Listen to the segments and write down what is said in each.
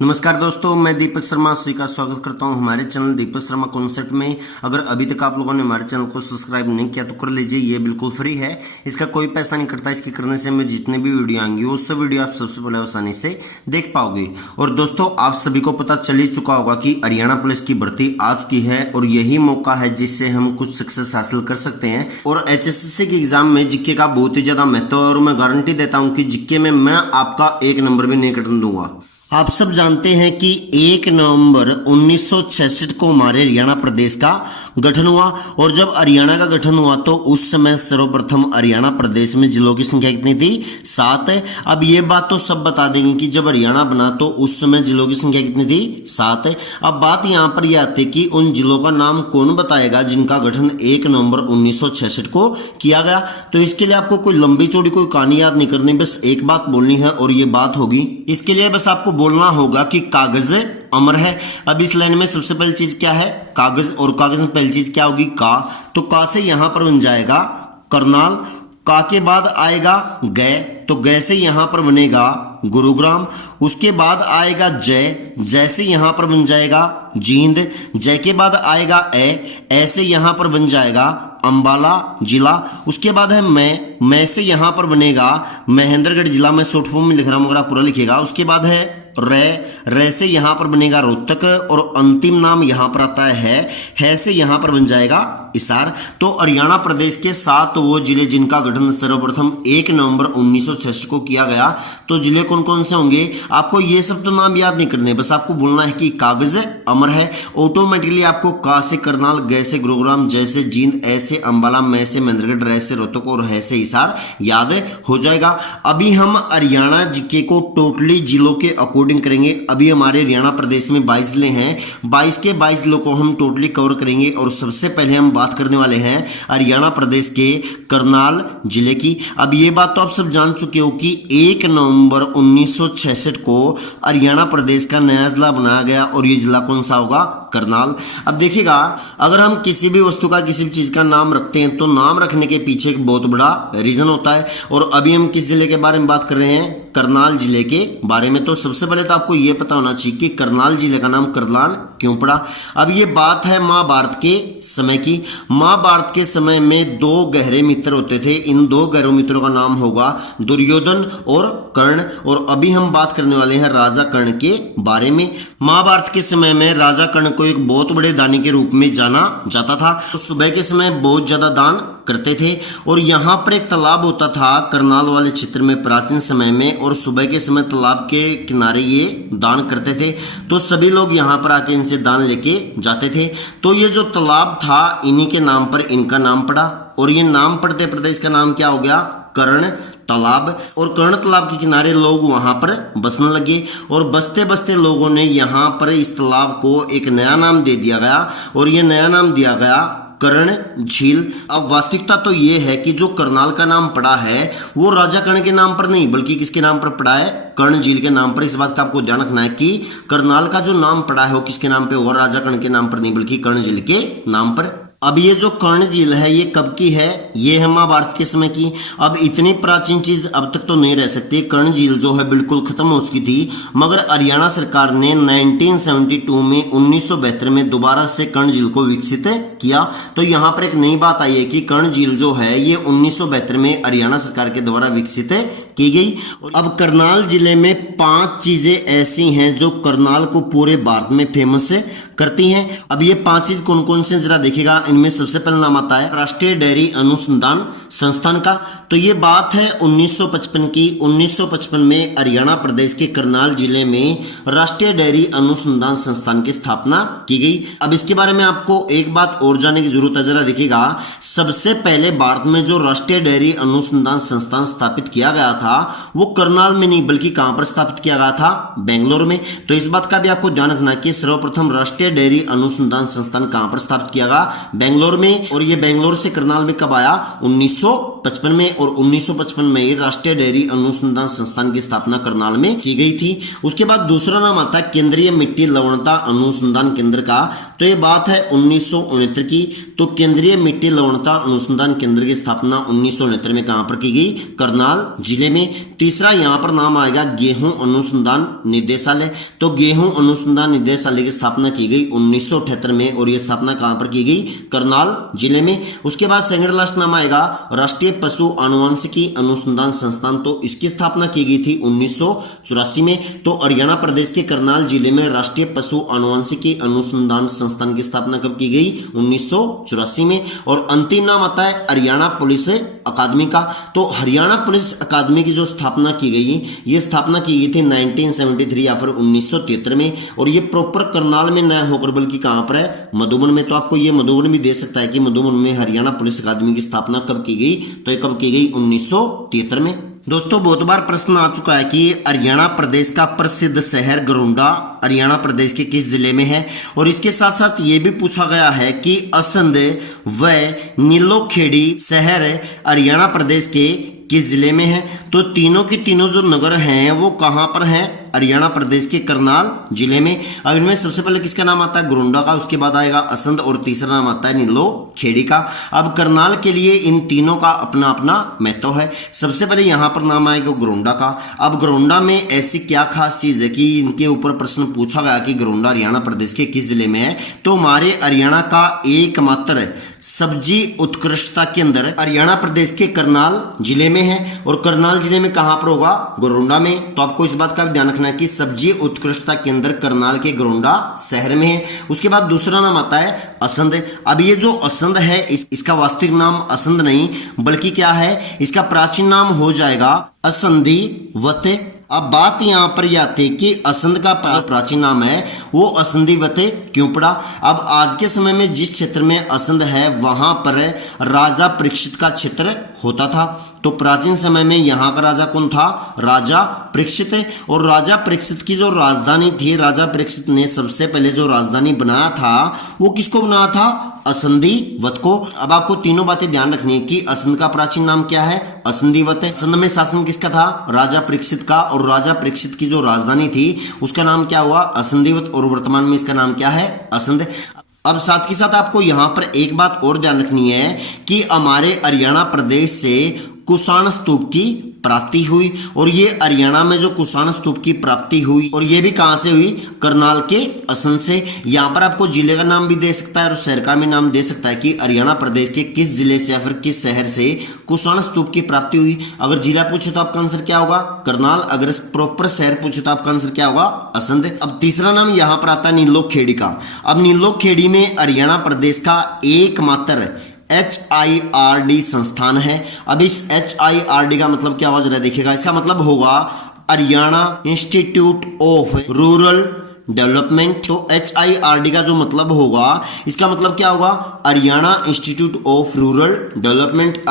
नमस्कार दोस्तों, मैं दीपक शर्मा सभी का स्वागत करता हूं हमारे चैनल दीपक शर्मा कॉन्सेप्ट में। अगर अभी तक आप लोगों ने हमारे चैनल को सब्सक्राइब नहीं किया तो कर लीजिए, ये बिल्कुल फ्री है, इसका कोई पैसा नहीं कटता। इसके करने से मैं जितने भी वीडियो आएंगे वो सब वीडियो आप सबसे पहले आसानी से देख पाओगे। और दोस्तों, आप सभी को पता चल ही चुका होगा कि हरियाणा पुलिस की भर्ती आ चुकी है और यही मौका है जिससे हम कुछ सक्सेस हासिल कर सकते हैं। और HSSC के एग्जाम में जीके का बहुत ही ज्यादा महत्व है और मैं गारंटी देता हूँ कि जीके में मैं आपका 1 नंबर भी नहीं कटने दूंगा। आप सब जानते हैं कि 1 नवंबर 1966 को हमारे हरियाणा प्रदेश का गठन हुआ। और जब हरियाणा का गठन हुआ तो उस समय सर्वप्रथम हरियाणा प्रदेश में जिलों की संख्या कितनी थी? 7 है। अब ये बात तो सब बता देंगे कि जब हरियाणा बना तो उस समय जिलों की संख्या कितनी थी? 7 है। अब बात यहाँ पर यह आती है कि उन जिलों का नाम कौन बताएगा जिनका गठन 1 नवंबर 1966 को किया गया। तो इसके लिए आपको कोई लंबी चौड़ी कोई कहानी याद नहीं करनी, बस एक बात बोलनी है और ये बात होगी, इसके लिए बस आपको बोलना होगा कि कागज अमर है। अब इस लाइन में सबसे पहली चीज क्या है? कागज। और कागज में पहली चीज क्या होगी? का। तो का से यहां पर बन जाएगा करनाल। का के बाद आएगा गय, तो गय से यहां पर बनेगा गुरुग्राम। उसके बाद आएगा जय, जय से यहां पर बन जाएगा जींद। जय के बाद आएगा ए से यहां पर बन जाएगा अंबाला जिला। उसके बाद है मैं से यहां पर बनेगा महेंद्रगढ़ जिला। मैं शॉर्ट फॉर्म में लिख रहा हूं, अगर आप पूरा लिखेगा। उसके बाद है रे से यहां पर बनेगा रोहतक और अंतिम नाम यहां पर आता है से यहां पर बन जाएगा हिसार। तो हरियाणा प्रदेश के 7 वो जिले जिनका गठन सर्वप्रथम 1 नवंबर 1966 को किया गया। तो जिले कौन कौन से होंगे? आपको ये सब तो नाम याद नहीं करने, बस आपको बोलना है कि कागज अमर है। ऑटोमेटिकली आपको का से करनाल, गय से गुरुग्राम, जय से जींद, ए से अंबाला, मैं से महेंद्रगढ़, रे से रोहतक और है से हिसार याद हो जाएगा। अभी हम हरियाणा जीके को टोटली जिलों के अकॉर्डिंग करेंगे। अभी हमारे हरियाणा प्रदेश में 22 जिले हैं, 22 के 22 जिलों को हम टोटली कवर करेंगे। और सबसे पहले हम बात करने वाले हैं हरियाणा प्रदेश के करनाल जिले की। अब ये बात तो आप सब जान चुके हो कि 1 नवंबर 1966 को हरियाणा प्रदेश का नया जिला बनाया गया और ये जिला कौन सा होगा? करनाल। अब देखिएगा, अगर हम किसी भी वस्तु का किसी भी चीज का नाम रखते हैं तो नाम रखने के पीछे एक बहुत बड़ा रीजन होता है। और अभी हम किस जिले के बारे में बात कर रहे हैं? करनाल जिले के बारे में। तो सबसे पहले तो आपको यह पता होना चाहिए कि करनाल जिले का नाम करनाल क्यों पड़ा। अब ये बात है महाभारत के समय की। महाभारत के समय में 2 गहरे मित्र होते थे। इन 2 गहरे मित्रों का नाम होगा दुर्योधन और कर्ण। और अभी हम बात करने वाले हैं राजा कर्ण के बारे में। महाभारत के समय में राजा कर्ण को एक बहुत बड़े दानी के रूप में जाना जाता था। तो सुबह के समय बहुत ज्यादा दान करते थे। और यहाँ पर एक तालाब होता था करनाल वाले क्षेत्र में प्राचीन समय में, और सुबह के समय तालाब के किनारे ये दान करते थे। तो सभी लोग यहाँ पर आके इनसे दान लेके जाते थे। तो ये जो तालाब था इन्हीं के नाम पर इनका नाम पड़ा। और ये नाम पड़ते पड़ते इसका नाम क्या हो गया? कर्ण तालाब। और कर्ण तालाब के किनारे लोग वहां पर बसने लगे और बसते बसते लोगों ने यहाँ पर इस तालाब को एक नया नाम दे दिया गया और ये नया नाम दिया गया कर्ण झील। अब वास्तविकता तो ये है कि जो करनाल का नाम पड़ा है वो राजा कर्ण के नाम पर नहीं बल्कि किसके नाम पर पड़ा है? कर्ण झील के नाम पर। इस बात का आपको ध्यान रखना है कि करनाल का जो नाम पड़ा है वो किसके नाम पे होगा? राजा कर्ण के नाम पर नहीं बल्कि कर्ण झील के नाम पर। अब ये जो कर्ण झील है ये कब की है? ये है महाभारत के समय की। अब इतनी प्राचीन चीज अब तक तो नहीं रह सकती। कर्ण झील जो है बिल्कुल खत्म हो चुकी थी, मगर हरियाणा सरकार ने 1972 में 1972 में दोबारा से कर्ण झील को विकसित किया। तो यहाँ पर एक नई बात आई है कि कर्ण झील जो है ये 1972 में हरियाणा सरकार के द्वारा विकसित की गई। अब करनाल जिले में 5 चीजें ऐसी हैं जो करनाल को पूरे भारत में फेमस करती हैं। अब ये 5 चीज कौन कौन से जरा देखेगा। इनमें सबसे पहला नाम आता है राष्ट्रीय डेयरी अनुसंधान संस्थान का। तो ये बात है 1955 की। 1955 में हरियाणा प्रदेश के करनाल जिले में राष्ट्रीय डेयरी अनुसंधान संस्थान की स्थापना की गई। अब इसके बारे में आपको एक बात और जानने की जरूरत है, जरा देखिएगा। सबसे पहले भारत में जो राष्ट्रीय डेयरी अनुसंधान संस्थान स्थापित किया गया था वो करनाल में नहीं बल्कि कहां पर स्थापित किया गया था? बेंगलोर में। तो इस बात का भी आपको ध्यान रखना कि सर्वप्रथम राष्ट्रीय डेयरी अनुसंधान संस्थान कहां पर स्थापित किया गया? बेंगलोर में। और ये बेंगलोर से करनाल में कब आया? 19 1955 में और 1955 में ही राष्ट्रीय डेयरी अनुसंधान संस्थान की स्थापना करनाल में की गई थी। उसके बाद दूसरा नाम आता है केंद्रीय मिट्टी लवणता अनुसंधान केंद्र का, तो ये बात है 1969 की। तो केंद्रीय मिट्टी लवणता अनुसंधान केंद्र की स्थापना 1969 में कहां पर की गई? करनाल जिले में। तीसरा यहां पर नाम आएगा गेहूं अनुसंधान निदेशालय, तो गेहूं अनुसंधान निदेशालय की स्थापना की गई 1978 में और यह स्थापना कहां पर की गई? करनाल जिले में। उसके बाद सेकंड लास्ट नाम आएगा राष्ट्रीय पशु आनुवंशिकी अनुसंधान संस्थान, तो इसकी स्थापना की गई थी 1984 में। तो हरियाणा प्रदेश के करनाल जिले में राष्ट्रीय पशु आनुवंशिकी अनुसंधान संस्थान की स्थापना कब की गई? 1984 में। और अंतिम नाम आता है हरियाणा पुलिस अकादमी का, तो हरियाणा पुलिस अकादमी की जो स्थापना की गई, ये स्थापना की गई थी 1973 या फिर 1973 में, और ये प्रॉपर करनाल में न होकर बल्कि कहां पर है? मधुबन में। तो आपको ये मधुबन भी दे सकता है कि मधुबन में हरियाणा पुलिस अकादमी की स्थापना कब की गई, तो ये कब की गई? 1973 में। दोस्तों बहुत बार प्रश्न आ चुका है कि हरियाणा प्रदेश का प्रसिद्ध शहर गरुंडा हरियाणा प्रदेश के किस जिले में है, और इसके साथ साथ ये भी पूछा गया है कि असंध व नीलोखेड़ी शहर हरियाणा प्रदेश के किस जिले में है। तो तीनों के तीनों जो नगर हैं वो कहां पर हैं? हरियाणा प्रदेश के करनाल जिले में। अब इनमें सबसे पहले किसका नाम आता है? गरुंडा का, उसके बाद आएगा असंध और तीसरा नाम आता है नीलोखेड़ी का। अब करनाल के लिए इन तीनों का अपना अपना महत्व है। सबसे पहले यहां पर नाम आएगा गरुंडा का। अब गरुंडा में ऐसी क्या खास चीज है कि इनके ऊपर प्रश्न पूछा गया कि गरुंडा हरियाणा प्रदेश के किस जिले में है, तो हमारे हरियाणा का एकमात्र सब्जी उत्कृष्टता केंद्र हरियाणा प्रदेश के करनाल जिले में है, और करनाल जिले में कहां पर होगा? गरुंडा में। तो आपको इस बात का ध्यान रखना है कि सब्जी उत्कृष्टता केंद्र करनाल के गरुंडा शहर में है। उसके बाद दूसरा नाम आता है असंध। अब ये जो असंध है इसका वास्तविक नाम असंध नहीं बल्कि क्या है? इसका प्राचीन नाम हो जाएगा असंधिवत। अब बात यहां पर यह आती है कि असंध का प्राचीन नाम है वो असंधिवत क्यों पड़ा? अब आज के समय में जिस क्षेत्र में असंध है वहां पर राजा परीक्षित का क्षेत्र होता था। तो प्राचीन समय में यहाँ का राजा कौन था? राजा परीक्षित। और राजा परीक्षित की जो राजधानी थी, राजा परीक्षित ने सबसे पहले जो राजधानी बनाया था वो किसको बनाया था? असंधिवत को। अब आपको तीनों बातें ध्यान रखनी है कि असंध का प्राचीन नाम क्या है? असंधिवत। असंध में शासन किसका था? राजा परीक्षित का, और राजा परीक्षित की जो राजधानी थी उसका नाम क्या हुआ? असंधिवत, और वर्तमान में इसका नाम क्या है? असंध। अब साथ ही साथ आपको यहां पर एक बात और ध्यान रखनी है कि हमारे हरियाणा प्रदेश से कुषाण स्तूप की प्राप्ति हुई, और ये हरियाणा में जो कुषाण स्तूप की प्राप्ति हुई और ये भी कहां से हुई? करनाल के असंध से। यहां पर आपको जिले का नाम भी दे सकता है और शहर का भी नाम दे सकता है कि हरियाणा प्रदेश के किस जिले से या फिर किस शहर से कुषाण स्तूप की प्राप्ति हुई। अगर जिला पूछे तो आपका आंसर क्या होगा? करनाल। अगर प्रॉपर शहर पूछे तो आपका आंसर क्या होगा? असंध। अब तीसरा नाम यहां पर आता है नीलोखेड़ी का। अब नीलोखेड़ी में हरियाणा प्रदेश का एकमात्र HIRD संस्थान है। अब इस HIRD का मतलब क्या होगा जरा देखिएगा। इसका मतलब होगा Haryana institute of rural development. तो HIRD का जो मतलब होगा, इसका मतलब क्या होगा? Haryana institute of rural development.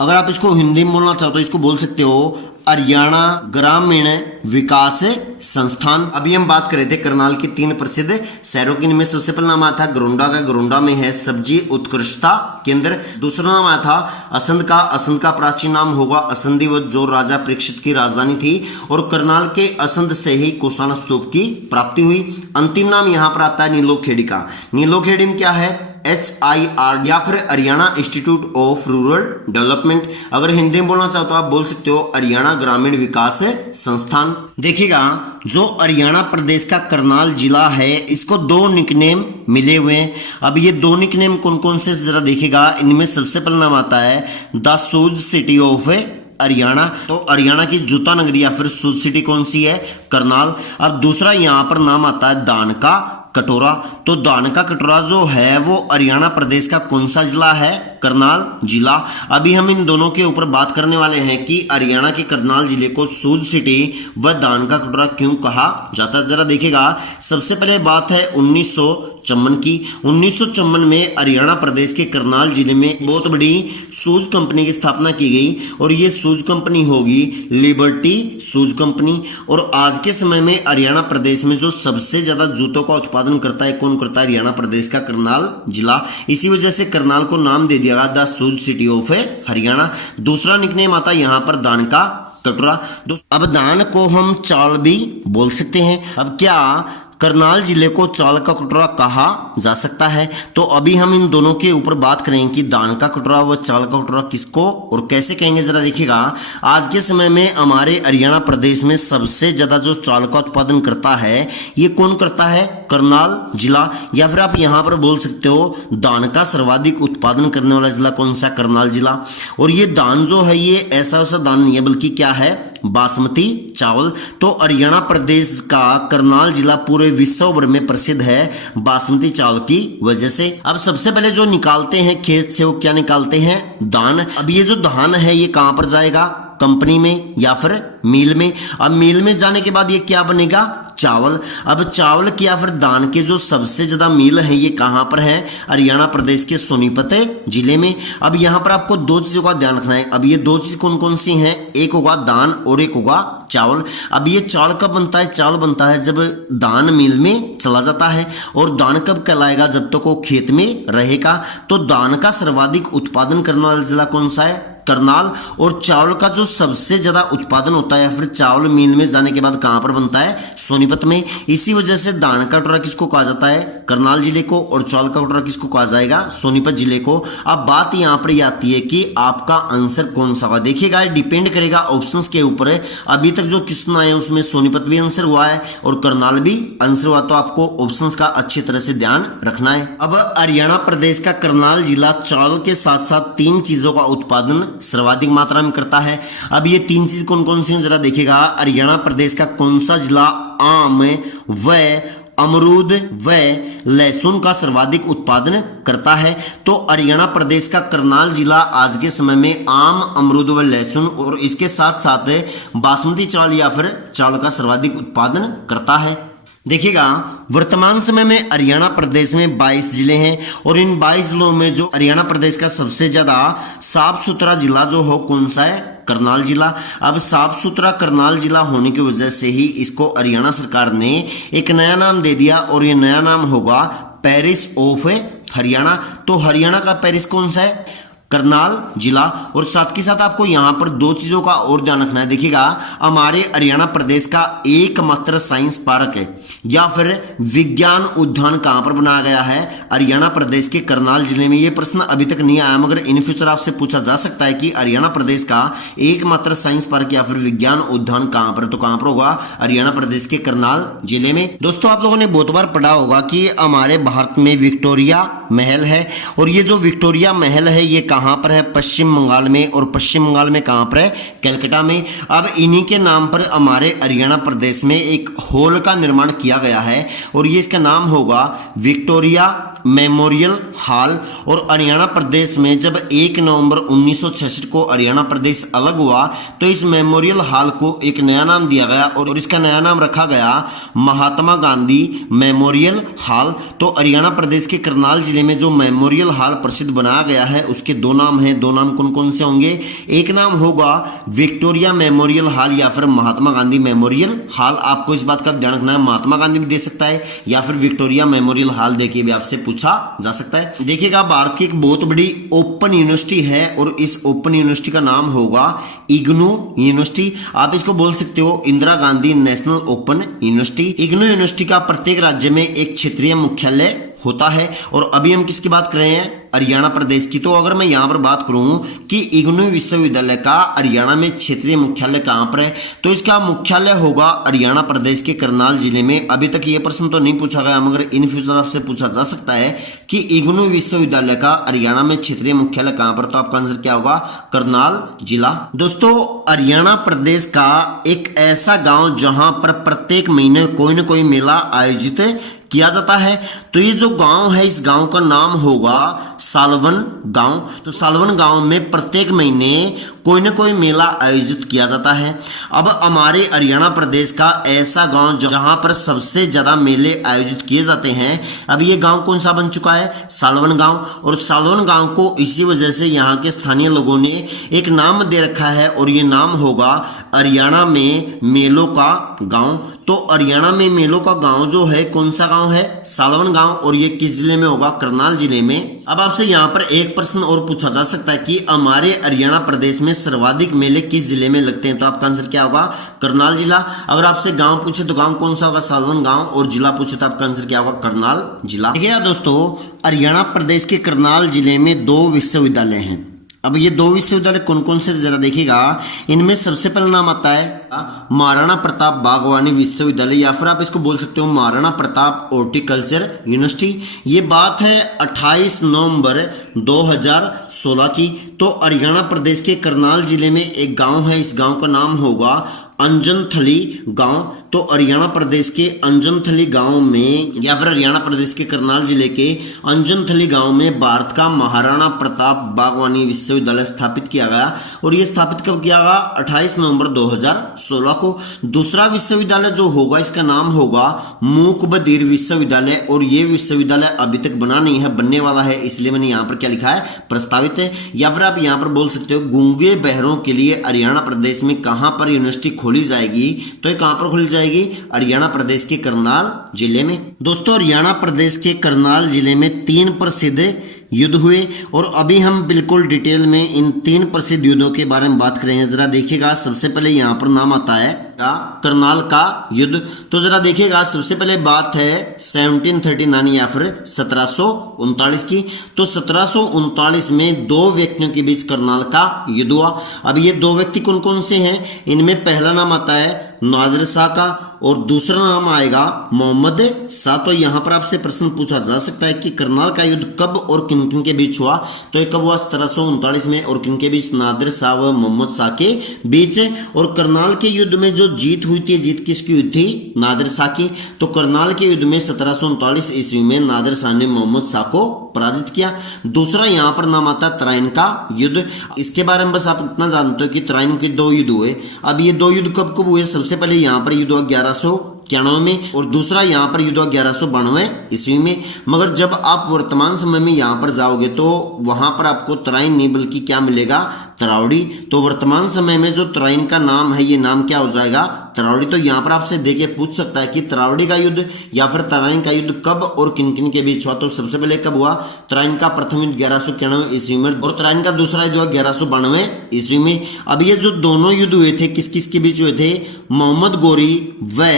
अगर आप इसको हिंदी में बोलना चाहो तो इसको बोल सकते हो हरियाणा ग्रामीण विकास संस्थान। अभी हम बात कर रहे थे करनाल के तीन प्रसिद्ध शहरों की। इनमें सबसे पहला नाम आया था गरुंडा का। गरुंडा में है सब्जी उत्कृष्टता केंद्र। दूसरा नाम आया था असंध का। असंध का प्राचीन नाम होगा असंधिवत, जो राजा परीक्षित की राजधानी थी, और करनाल के असंध से ही कुषाण स्तूप की प्राप्ति हुई। अंतिम नाम यहाँ पर आता है नीलोखेड़ी का। नीलोखेड़ी में क्या है? HIRD या फिर Haryana institute of rural development. अगर हिंदी में बोलना चाहो तो आप बोल सकते हो हरियाणा ग्रामीण विकास संस्थान। देखिएगा, जो हरियाणा प्रदेश का करनाल जिला है इसको दो निकनेम मिले हुए हैं। अब ये दो निकनेम कौन कौन से जरा देखिएगा। इनमें सबसे पहला नाम आता है the shoes city of Haryana. तो हरियाणा की जूता नगरी या फिर शूज सिटी कौन सी है? करनाल। अब दूसरा यहाँ पर नाम आता है दान का कटोरा। तो दान का कटोरा जो है वो हरियाणा प्रदेश का कौन सा जिला है? करनाल जिला। अभी हम इन दोनों के ऊपर बात करने वाले हैं कि हरियाणा के करनाल जिले को शूज सिटी व दान का कटोरा क्यों कहा जाता है। जरा देखिएगा, सबसे पहले बात है 19 1954 की। 1954 में हरियाणा प्रदेश के करनाल जिले में बहुत बड़ी शूज कंपनी की स्थापना की गई और ये शूज कंपनी होगी लिबर्टी शूज कंपनी। और आज के समय में हरियाणा प्रदेश में जो सबसे ज्यादा जूतों का उत्पादन करता है, कौन करता है? हरियाणा प्रदेश का करनाल जिला। इसी वजह से करनाल को नाम दे दिया गया the shoes city of Haryana. दूसरा निकनेम आता है यहाँ पर दान का कटोरा। अब दान को हम चावल भी बोल सकते हैं। अब क्या करनाल जिले को चावल का कटोरा कहा जा सकता है? तो अभी हम इन दोनों के ऊपर बात करेंगे कि दान का कटोरा व चावल का कटोरा किसको और कैसे कहेंगे। जरा देखिएगा, आज के समय में हमारे हरियाणा प्रदेश में सबसे ज्यादा जो चावल का उत्पादन करता है ये कौन करता है? करनाल जिला। या फिर आप यहां पर बोल सकते हो दान का सर्वाधिक उत्पादन करने वाला जिला कौन सा? करनाल जिला। और ये दान जो है ये ऐसा वैसा दान नहीं है, बल्कि क्या है? बासमती चावल। तो हरियाणा प्रदेश का करनाल जिला पूरे विश्व भर में प्रसिद्ध है बासमती चावल की वजह से। अब सबसे पहले जो निकालते हैं खेत से वो क्या निकालते हैं? धान। अब ये जो धान है ये कहां पर जाएगा? कंपनी में या फिर मिल में। अब मिल में जाने के बाद ये क्या बनेगा? चावल। अब चावल की या फिर धान के जो सबसे ज्यादा मिल है ये कहां पर है? हरियाणा प्रदेश के सोनीपत जिले में। अब यहां पर आपको दो चीजों का ध्यान रखना है। अब ये दो चीज कौन कौन सी हैं? एक होगा धान और एक होगा चावल। अब ये चावल कब बनता है? चावल बनता है जब धान मिल में चला जाता है। और धान कब कहलाएगा? जब तक वो खेत में रहेगा। तो धान का सर्वाधिक उत्पादन करने वाला जिला कौन सा है? करनाल। और चावल का जो सबसे ज्यादा उत्पादन होता है या फिर चावल मिल में जाने के बाद कहां पर बनता है? सोनीपत में। इसी वजह से धान का कटोरा किसको कहा जाता है? करनाल जिले को। और चावल का कटोरा किसको कहा जाएगा? सोनीपत जिले को। अब बात यहां पर यह आती है कि आपका आंसर कौन सा होगा। देखिएगा डिपेंड करेगा ऑप्शंस के ऊपर। अभी तक जो क्वेश्चन आए उसमें सोनीपत भी आंसर हुआ है और करनाल भी आंसर हुआ, तो आपको ऑप्शंस का अच्छी तरह से ध्यान रखना है। अब हरियाणा प्रदेश का करनाल जिला चावल के साथ साथ तीन चीजों का उत्पादन सर्वाधिक मात्रा में करता है। अब ये तीन चीज कौन कौन सी हैं जरा देखिएगा। हरियाणा प्रदेश का कौन सा जिला आम व अमरूद व लहसुन का सर्वाधिक उत्पादन करता है? तो हरियाणा प्रदेश का करनाल जिला आज के समय में आम, अमरूद व लहसुन और इसके साथ साथ बासमती चावल या फिर चावल का सर्वाधिक उत्पादन करता है। देखिएगा वर्तमान समय में हरियाणा प्रदेश में 22 जिले हैं और इन 22 जिलों में जो हरियाणा प्रदेश का सबसे ज्यादा साफ सुथरा जिला जो हो कौन सा है? करनाल जिला। अब साफ सुथरा करनाल जिला होने की वजह से ही इसको हरियाणा सरकार ने एक नया नाम दे दिया और ये नया नाम होगा पेरिस ऑफ हरियाणा। तो हरियाणा का पेरिस कौन सा है? करनाल जिला। और साथ के साथ आपको यहां पर दो चीजों का और ध्यान रखना है। देखिएगा हमारे हरियाणा प्रदेश का एकमात्र साइंस पार्क है या फिर विज्ञान उद्यान कहां पर बनाया गया है? हरियाणा प्रदेश के करनाल जिले में। यह प्रश्न अभी तक नहीं आया मगर इन फ्यूचर आपसे पूछा जा सकता है कि हरियाणा प्रदेश का एकमात्र साइंस पार्क या फिर विज्ञान उद्यान कहां पर? तो कहां पर होगा? हरियाणा प्रदेश के करनाल जिले में। दोस्तों आप लोगों ने बहुत बार पढ़ा होगा कि हमारे भारत में विक्टोरिया महल है और ये जो विक्टोरिया महल है ये कहां पर है? पश्चिम बंगाल में। और पश्चिम बंगाल में कहां पर है? कलकत्ता में। अब इन्हीं के नाम पर हमारे हरियाणा प्रदेश में एक हॉल का निर्माण किया गया है और ये इसका नाम होगा विक्टोरिया मेमोरियल हॉल। और हरियाणा प्रदेश में जब 1 नवंबर 1966 को हरियाणा प्रदेश अलग हुआ तो इस मेमोरियल हॉल को एक नया नाम दिया गया और इसका नया नाम रखा गया महात्मा गांधी मेमोरियल हॉल। तो हरियाणा प्रदेश के करनाल जिले में जो मेमोरियल हॉल प्रसिद्ध बनाया गया है उसके दो नाम हैं। दो नाम कौन कौन से होंगे? एक नाम होगा विक्टोरिया मेमोरियल हॉल या फिर महात्मा गांधी मेमोरियल हॉल। आपको इस बात का ध्यान रखना है, महात्मा गांधी भी दे सकता है या फिर विक्टोरिया मेमोरियल हॉल देके भी आपसे पूछा जा सकता है। देखिएगा भारत की एक बहुत बड़ी ओपन यूनिवर्सिटी है और इस ओपन यूनिवर्सिटी का नाम होगा इग्नू यूनिवर्सिटी। आप इसको बोल सकते हो Indira Gandhi national open university. IGNOU university का प्रत्येक राज्य में एक क्षेत्रीय मुख्यालय होता है और अभी हम किसकी बात कर रहे हैं? हरियाणा प्रदेश की। तो अगर मैं यहां पर बात करूं कि इग्नू विश्वविद्यालय का हरियाणा में क्षेत्रीय मुख्यालय कहां पर है तो इसका मुख्यालय होगा हरियाणा प्रदेश के करनाल जिले में। अभी तक ये प्रश्न तो नहीं पूछा गया मगर इन फ्यूचर आपसे पूछा जा सकता है कि इग्नू विश्वविद्यालय का हरियाणा में क्षेत्रीय मुख्यालय कहां पर? तो आपका आंसर क्या होगा? करनाल जिला। दोस्तों हरियाणा प्रदेश का एक ऐसा गांव जहां पर प्रत्येक महीने कोई न कोई मेला आयोजित किया जाता है। तो ये जो गांव है इस गांव का नाम होगा सालवन गांव। तो सालवन गांव में प्रत्येक महीने कोई ना कोई मेला आयोजित किया जाता है। अब हमारे हरियाणा प्रदेश का ऐसा गांव जहां पर सबसे ज्यादा मेले आयोजित किए जाते हैं, अब ये गांव कौन सा बन चुका है? सालवन गांव। और सालवन गांव को इसी वजह से यहाँ के स्थानीय लोगों ने एक नाम दे रखा है और ये नाम होगा हरियाणा में मेलों का गांव। तो हरियाणा में मेलों का गांव जो है कौन सा गांव है? सालवन गांव। और ये किस जिले में होगा? करनाल जिले में। अब आपसे यहाँ पर एक प्रश्न और पूछा जा सकता है कि हमारे हरियाणा प्रदेश में सर्वाधिक मेले किस जिले में लगते हैं? तो आपका आंसर क्या होगा? करनाल जिला। अगर आपसे गांव पूछे तो गांव कौन सा होगा? सालवन गांव। और जिला पूछे तो आपका आंसर क्या होगा? करनाल जिला। देखिए दोस्तों, हरियाणा प्रदेश के करनाल जिले में 2 विश्वविद्यालय हैं। अब ये 2 विश्वविद्यालय कौन कौन से जरा देखिएगा। इनमें सबसे पहला नाम आता है महाराणा प्रताप बागवानी विश्वविद्यालय, या फिर आप इसको बोल सकते हो महाराणा प्रताप हॉर्टिकल्चर यूनिवर्सिटी। ये बात है 28 नवंबर 2016 की। तो हरियाणा प्रदेश के करनाल जिले में एक गांव है, इस गांव का नाम होगा अंजनथली गांव। तो हरियाणा प्रदेश के अंजनथली गांव में, या फिर हरियाणा प्रदेश के करनाल जिले के अंजनथली गांव में भारत का महाराणा प्रताप बागवानी विश्वविद्यालय स्थापित किया गया। और ये स्थापित कब किया गया? 28 नवंबर 2016 को। दूसरा विश्वविद्यालय जो होगा इसका नाम होगा मूक बधिर विश्वविद्यालय। और ये विश्वविद्यालय अभी तक बना नहीं है, बनने वाला है, इसलिए मैंने यहाँ पर क्या लिखा है? प्रस्तावित है। या फिर आप यहाँ पर बोल सकते हो गूंगे बहरों के लिए हरियाणा प्रदेश में कहाँ पर यूनिवर्सिटी खोली जाएगी? तो ये कहाँ पर खोली जाएगी? हरियाणा प्रदेश के करनाल जिले में। दोस्तों, हरियाणा प्रदेश के करनाल जिले में 3 प्रसिद्ध युद्ध हुए और अभी हम बिल्कुल डिटेल में इन 3 प्रसिद्ध युद्धों के बारे में बात करेंगे। जरा देखिएगा, सबसे पहले यहाँ पर नाम आता है करनाल का युद्ध। तो जरा देखिएगा, सबसे पहले बात है 1739 या फिर 1739 की। तो 1739 में 2 व्यक्तियों के बीच करनाल का युद्ध हुआ। अब ये 2 व्यक्ति कौन कौन से हैं? इनमें पहला नाम आता है नादिर शाह का और दूसरा नाम आएगा मोहम्मद शाह। तो यहाँ पर आपसे प्रश्न पूछा जा सकता है कि करनाल का युद्ध कब और किन किन के बीच हुआ? तो ये कब हुआ? 1739 में। और किन के बीच? नादिर शाह व मोहम्मद शाह के बीच। और करनाल के युद्ध में जो जीत हुई थी, जीत किसकी हुई थी? नादिर शाह की। तो करनाल के युद्ध में 1739 ईस्वी में नादिर शाह ने मोहम्मद शाह को पराजित किया। दूसरा यहाँ पर नाम आता है तराइन का युद्ध। इसके बारे में बस आप इतना जानते हो कि तराइन के 2 युद्ध हुए। अब ये 2 युद्ध कब कब हुए? सबसे पहले यहाँ पर युद्ध हुआ 1191 में और दूसरा यहाँ पर युद्ध हुआ 1192 ईस्वी में। मगर जब आप वर्तमान समय में यहाँ पर जाओगे तो वहां पर आपको तराइन नहीं बल्कि क्या मिलेगा? तरावड़ी। तो वर्तमान समय में जो तराइन का नाम है, ये नाम क्या हो जाएगा? तरावड़ी। तो यहाँ पर आपसे देखे पूछ सकता है कि तरावड़ी का युद्ध या फिर तराइन का युद्ध कब और किन किन के बीच हुआ? तो सबसे पहले कब हुआ? तराइन का प्रथम युद्ध 1191 ईस्वी में और तराइन का दूसरा युद्ध हुआ 1192 ईस्वी में। अब ये जो दोनों युद्ध हुए थे किस किस के बीच हुए थे? मोहम्मद गोरी व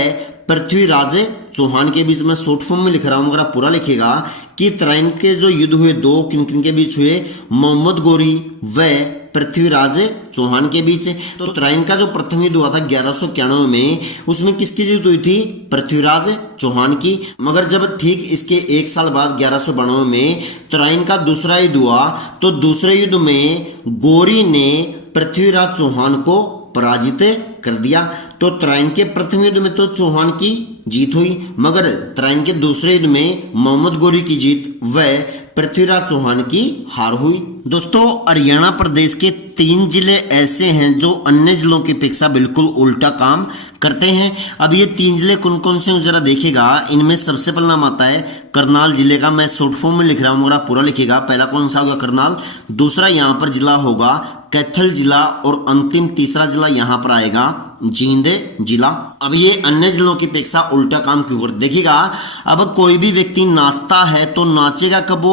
पृथ्वीराज चौहान के बीच। में शॉर्ट फॉर्म में लिख रहा हूं, अगर आप पूरा लिखेगा कि तराइन के जो युद्ध हुए 2 किन किन के बीच हुए? मोहम्मद गोरी व पृथ्वीराज चौहान के बीच। तो तराइन का जो प्रथम युद्ध हुआ था 1191 में, उसमें किसकी जीत हुई थी? पृथ्वीराज चौहान की। मगर जब ठीक इसके 1 साल बाद 1192 में तराइन का दूसरा युद्ध हुआ तो दूसरे युद्ध में गोरी ने पृथ्वीराज चौहान को पराजित कर दिया। तो तराइन के प्रथम युद्ध में तो चौहान की जीत हुई, मगर तराइन के दूसरे युद्ध में मोहम्मद गोरी की जीत व पृथ्वीराज चौहान की हार हुई। दोस्तों, हरियाणा प्रदेश के 3 जिले ऐसे हैं जो अन्य जिलों की अपेक्षा बिल्कुल उल्टा काम करते हैं। अब ये 3 जिले कौन कौन से जरा देखेगा। इनमें सबसे पहला नाम आता है करनाल जिले का। मैं शॉर्ट फॉर्म में लिख रहा हूँ, आप पूरा लिखेगा। पहला कौन सा होगा? करनाल। दूसरा यहाँ पर जिला होगा कैथल जिला और अंतिम तीसरा जिला यहाँ पर आएगा जींद जिला। अब ये अन्य जिलों की अपेक्षा उल्टा काम क्यों करते? देखिएगा, अब कोई भी व्यक्ति नाचता है तो नाचेगा कब?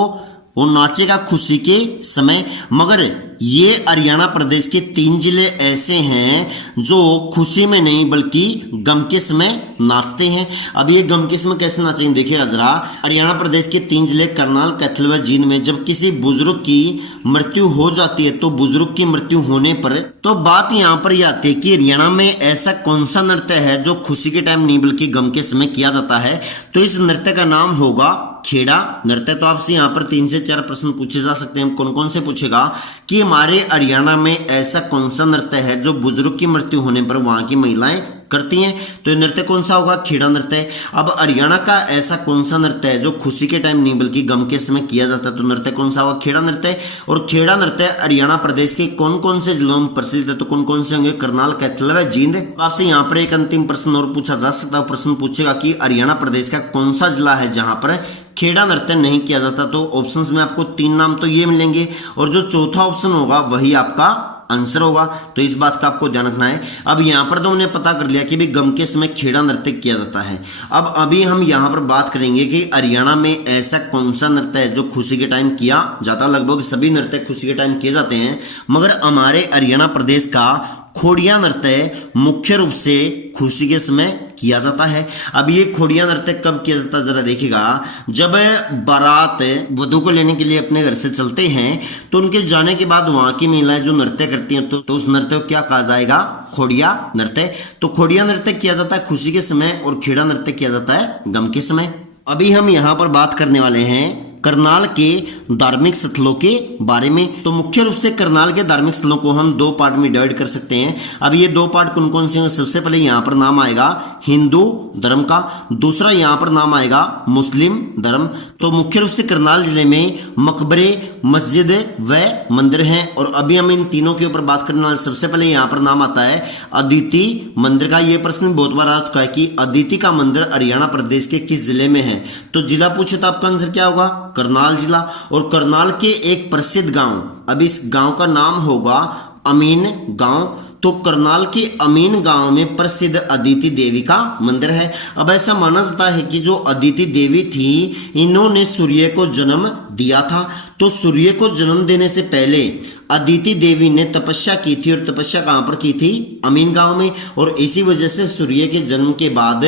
वो नाचेगा खुशी के समय। मगर ये हरियाणा प्रदेश के 3 जिले ऐसे हैं जो खुशी में नहीं बल्कि गम के समय नाचते हैं। अब ये गम के समय कैसे नाचेंगे देखिएगा जरा। हरियाणा प्रदेश के 3 जिले करनाल, कैथल व जींद में जब किसी बुजुर्ग की मृत्यु हो जाती है तो बुजुर्ग की मृत्यु होने पर तो बात यहाँ पर यह आती है कि हरियाणा में ऐसा कौन सा नृत्य है जो खुशी के टाइम नहीं बल्कि गम के समय किया जाता है? तो इस नृत्य का नाम होगा खेड़ा नृत्य। तो आपसे यहाँ पर 3 से 4 प्रश्न पूछे जा सकते हैं। कौन कौन से पूछेगा कि हमारे हरियाणा में ऐसा कौन सा नृत्य है जो बुजुर्ग की मृत्यु होने पर वहां की महिलाएं करती हैं। तो ये नृत्य कौन सा होगा? खेड़ा नृत्य। अब हरियाणा का ऐसा कौन सा नृत्य है जो खुशी के टाइम नहीं बल्कि गम के समय किया जाता है? तो नृत्य कौन सा होगा? खेड़ा नृत्य। और खेड़ा नृत्य हरियाणा प्रदेश के कौन कौन से जिलों में प्रसिद्ध है? तो कौन कौन से होंगे? करनाल, कैथल व जींद। आपसे यहाँ पर एक अंतिम प्रश्न और पूछा जा सकता है। प्रश्न पूछेगा कि हरियाणा प्रदेश का कौन सा जिला है जहां पर खेड़ा नृत्य नहीं किया जाता? तो ऑप्शंस में आपको 3 नाम तो ये मिलेंगे और जो चौथा ऑप्शन होगा वही आपका आंसर होगा। तो इस बात का आपको ध्यान रखना है। अब यहाँ पर तो हमने पता कर लिया कि भी गम के समय खेड़ा नृत्य किया जाता है। अब अभी हम यहाँ पर बात करेंगे कि हरियाणा में ऐसा कौन सा नृत्य है जो खुशी के टाइम किया जाता है। लगभग सभी नृत्य खुशी के टाइम किए जाते हैं, मगर हमारे हरियाणा प्रदेश का खोड़िया नृत्य मुख्य रूप से खुशी के समय किया जाता है। अब ये खोड़िया नृत्य कब किया जाता है जरा देखिएगा। जब बारात वधू को लेने के लिए अपने घर से चलते हैं तो उनके जाने के बाद वहां की महिलाएं जो नृत्य करती हैं तो उस नृत्य को क्या कहा जाएगा? खोड़िया नृत्य। तो खोड़िया नृत्य किया जाता है खुशी के समय और खेड़ा नृत्य किया जाता है गम के समय। अभी हम यहाँ पर बात करने वाले हैं करनाल के धार्मिक स्थलों के बारे में। तो मुख्य रूप से करनाल के धार्मिक स्थलों को हम 2 पार्ट में डिवाइड कर सकते हैं। अब ये 2 पार्ट कौन कौन से हैं? सबसे पहले यहाँ पर नाम आएगा हिंदू धर्म का, दूसरा यहाँ पर नाम आएगा मुस्लिम धर्म। तो मुख्य रूप से करनाल जिले में मकबरे, मस्जिद व मंदिर हैं। और अभी हम इन तीनों के ऊपर बात करने वाले। सबसे पहले यहाँ पर नाम आता है अदिति मंदिर का। ये प्रश्न बहुत बार आ चुका है कि अदिति का मंदिर हरियाणा प्रदेश के किस जिले में है? तो जिला पूछे तो आपका आंसर क्या होगा? करनाल जिला। और करनाल के एक प्रसिद्ध गांव, अब इस गांव का नाम होगा अमीन गांव। तो करनाल के अमीन गांव में प्रसिद्ध अदिति देवी का मंदिर है। अब ऐसा माना जाता है कि जो अदिति देवी थी इन्होंने सूर्य को जन्म दिया था। तो सूर्य को जन्म देने से पहले अदिति देवी ने तपस्या की थी और तपस्या कहां पर की थी? अमीन गांव में। और इसी वजह से सूर्य के जन्म के बाद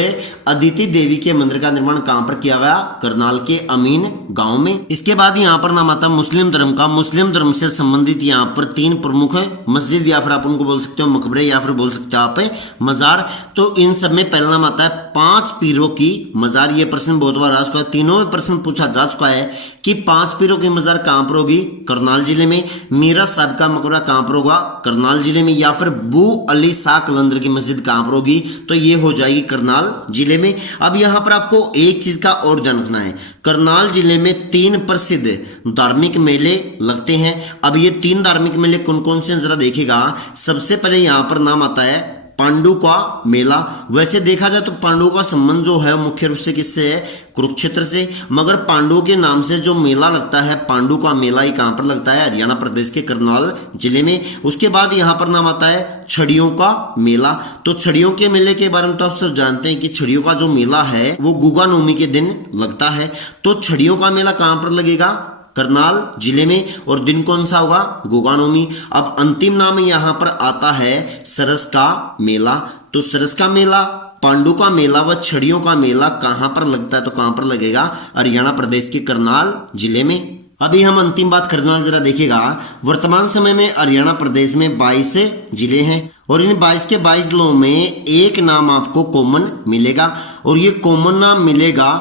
अदिति देवी के मंदिर का निर्माण कहां पर किया गया? करनाल के अमीन गांव में। इसके बाद यहां पर नाम आता है मुस्लिम धर्म का। मुस्लिम धर्म से संबंधित यहां पर 3 प्रमुख मस्जिद या फिर आप उनको बोल सकते हो मकबरे या फिर बोल सकते हो आप मजार। तो इन सब में पहला नाम आता है 5 पीरों की मजार। ये प्रश्न बहुत बार आ चुका है, तीनों में प्रश्न पूछा जा चुका है कि 5 पीरों की मजार कहां पर होगी? करनाल जिले में। मीरा साहब का मकबरा कहां पर होगा? करनाल जिले में। या फिर बू अली शाह कलंदर की मस्जिद कहां पर होगी? तो ये हो जाएगी करनाल जिले में। अब यहां पर आपको एक चीज का और ध्यान रखना है। करनाल जिले में 3 प्रसिद्ध धार्मिक मेले लगते हैं। अब ये 3 धार्मिक मेले कौन कौन से जरा देखिएगा। सबसे पहले यहां पर नाम आता है पांडु का मेला। वैसे देखा जाए तो पांडु का संबंध जो है मुख्य रूप से किससे है? कुरुक्षेत्र से। मगर पांडु के नाम से जो मेला लगता है पांडु का मेला ही कहां पर लगता है? हरियाणा प्रदेश के करनाल जिले में। उसके बाद यहां पर नाम आता है छड़ियों का मेला। तो छड़ियों के मेले के बारे में तो आप सब जानते हैं कि छड़ियों का जो मेला है वो गुगा नवमी के दिन लगता है। तो छड़ियों का मेला कहां पर लगेगा? करनाल जिले में। और दिन कौन सा होगा? गुगा नवमी। अब अंतिम नाम यहां पर आता है सरस का मेला। तो सरस का मेला, पांडु का मेला व छड़ियों का मेला कहां पर लगता है? तो कहां पर लगेगा? हरियाणा प्रदेश के करनाल जिले में। अभी हम अंतिम बात करना जरा देखिएगा। वर्तमान समय में हरियाणा प्रदेश में 22 जिले हैं और इन 22 के 22 जिलों में एक नाम आपको कॉमन मिलेगा और ये कॉमन नाम मिलेगा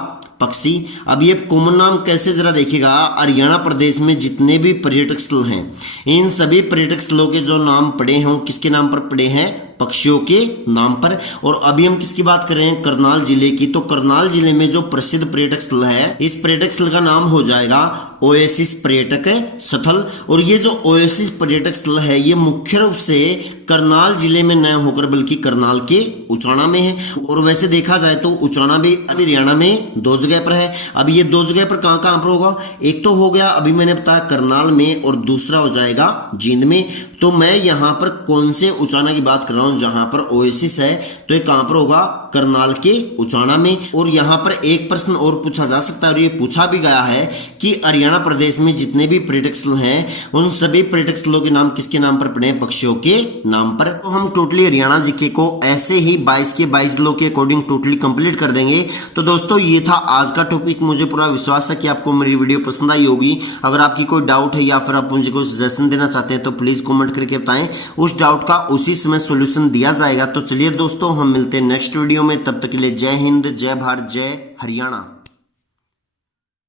पक्षी। अब ये कॉमन नाम कैसे जरा देखिएगा। हरियाणा प्रदेश में जितने भी पर्यटक स्थल हैं इन सभी पर्यटक स्थलों के जो नाम पड़े हैं वो किसके नाम पर पड़े हैं? पक्षियों के नाम पर। और अभी हम किसकी बात कर रहे हैं? करनाल जिले की। तो करनाल जिले में जो प्रसिद्ध पर्यटक स्थल है इस पर्यटक स्थल का नाम हो जाएगा ओएसिस पर्यटक स्थल। और ये जो ओएसिस पर्यटक स्थल है ये मुख्य रूप से करनाल जिले में न होकर बल्कि करनाल के उचाना में है। और वैसे देखा जाए तो उचाना भी अभी हरियाणा में 2 जगह पर है। अब ये 2 जगह पर कहां कहां पर होगा? एक तो हो गया अभी मैंने बताया करनाल में और दूसरा हो जाएगा जींद में। तो मैं यहां पर कौन से उचाना की बात कर रहा हूं जहां पर ओएसिस है? तो ये कहां पर होगा? करनाल के उचाना में। और यहां पर एक प्रश्न और पूछा जा सकता है और ये पूछा भी गया है कि हरियाणा प्रदेश में जितने भी पर्यटक स्थल हैं उन सभी पर्यटक स्थलों के नाम किसके नाम पर पड़े हैं? पक्षियों के नाम पर। तो हम टोटली हरियाणा जीके को ऐसे ही 22 के 22 जिलों के अकॉर्डिंग टोटली कंप्लीट कर देंगे। तो दोस्तों ये था आज का टॉपिक। मुझे पूरा विश्वास है कि आपको मेरी वीडियो पसंद आई होगी। अगर आपकी कोई डाउट है या फिर आप मुझे कोई सजेशन देना चाहते हैं तो प्लीज कमेंट करके बताएं। उस डाउट का उसी समय सॉल्यूशन दिया जाएगा। तो चलिए दोस्तों हम मिलते हैं नेक्स्ट वीडियो में। तब तक के लिए जय हिंद, जय भारत, जय हरियाणा।